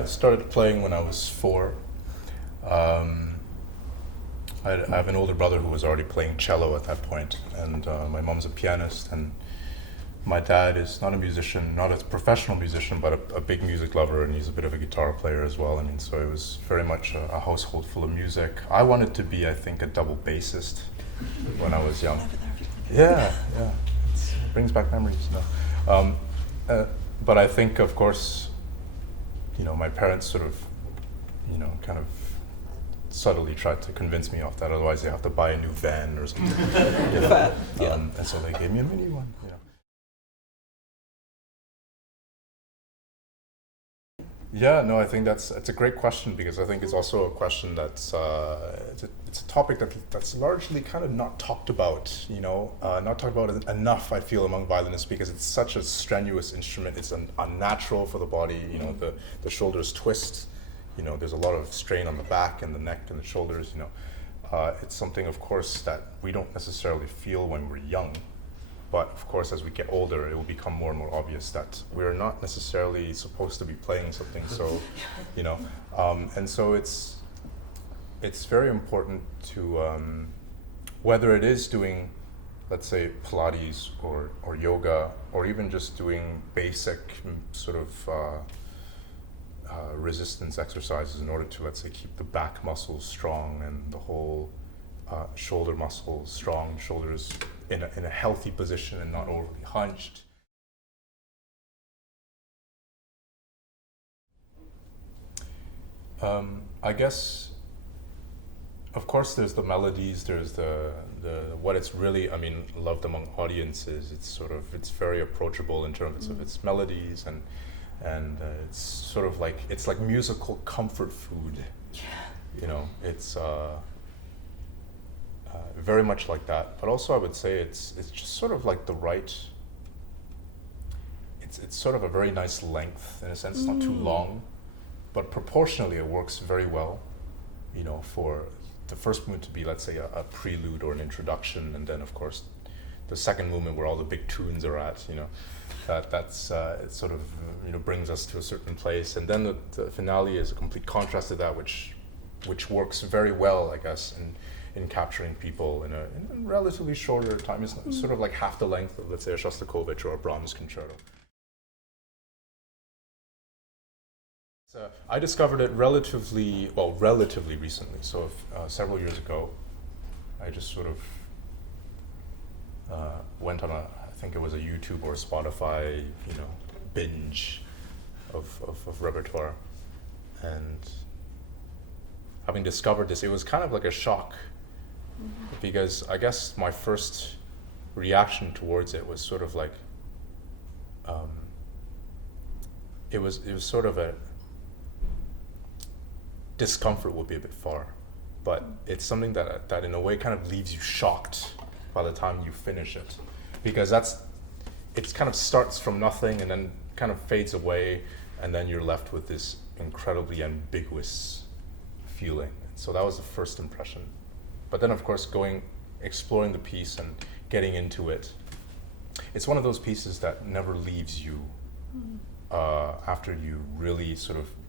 I started playing when I was 4. I have an older brother who was already playing cello at that point, and my mom's a pianist, and my dad is not a musician, not a professional musician, but a big music lover, and he's a bit of a guitar player as well. I mean, so it was very much a household full of music. I wanted to be, I think, a double bassist when I was young. Yeah. It brings back memories. No. But I think, of course, my parents sort of, kind of subtly tried to convince me of that. Otherwise, they have to buy a new van or something. And so they gave me a mini one. Yeah, no, I think it's a great question, because I think it's also a question that's it's a topic that's largely kind of not talked about, not talked about enough, I feel, among violinists, because it's such a strenuous instrument. It's unnatural for the body. The shoulders twist. There's a lot of strain on the back and the neck and the shoulders. It's something, of course, that we don't necessarily feel when we're young. But of course, as we get older, it will become more and more obvious that we're not necessarily supposed to be playing something. So, and so it's very important to, whether it is doing, let's say, Pilates or yoga, or even just doing basic sort of resistance exercises in order to, let's say, keep the back muscles strong and the whole shoulder muscles strong, shoulders in a healthy position and not overly hunched. I guess, of course, there's the melodies, there's the what it's really, loved among audiences. It's very approachable in terms of its melodies, and it's sort of like, it's like musical comfort food. It's very much like that. But also, I would say it's just sort of like the right. It's sort of a very nice length, in a sense. It's not too long, but proportionally it works very well. For the first movement to be, let's say, a prelude or an introduction, and then of course the second movement where all the big tunes are at. That's it sort of brings us to a certain place, and then the finale is a complete contrast to that, which works very well, I guess, in capturing people in a relatively shorter time. It's sort of like half the length of, let's say, a Shostakovich or a Brahms concerto. I discovered it relatively recently. So several years ago, I just sort of went on I think it was a YouTube or Spotify, binge of repertoire, and having discovered this, it was kind of like a shock, because I guess my first reaction towards it was sort of like, it was sort of a discomfort would be a bit far, but it's something that in a way kind of leaves you shocked by the time you finish it, because it kind of starts from nothing and then kind of fades away, and then you're left with this incredibly ambiguous feeling. So that was the first impression. But then, of course, exploring the piece and getting into it, it's one of those pieces that never leaves you after you really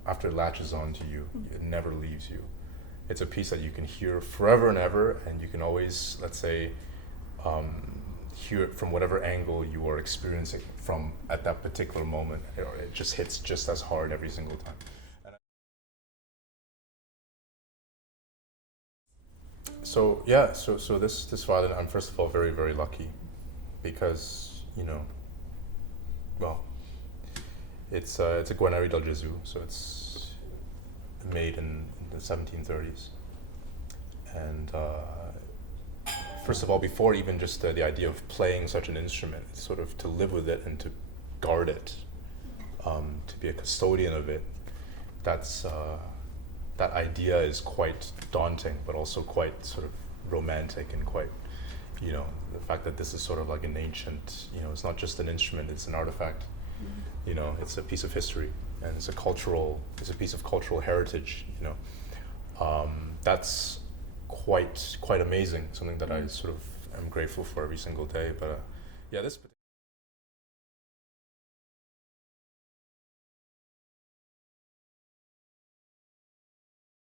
after it latches onto you. It never leaves you. It's a piece that you can hear forever and ever, and you can always, let's say, hear it from whatever angle you are experiencing from at that particular moment. It just hits just as hard every single time. So this violin, I'm first of all very, very lucky, because it's a Guarneri del Gesù, so it's made in the 1730s, and first of all, before even just the idea of playing such an instrument, it's sort of to live with it and to guard it, to be a custodian of it. That idea is quite daunting, but also quite sort of romantic, and quite, the fact that this is sort of like an ancient, it's not just an instrument, it's an artifact. It's a piece of history, and it's a piece of cultural heritage. That's quite amazing. Something that I sort of am grateful for every single day. But this.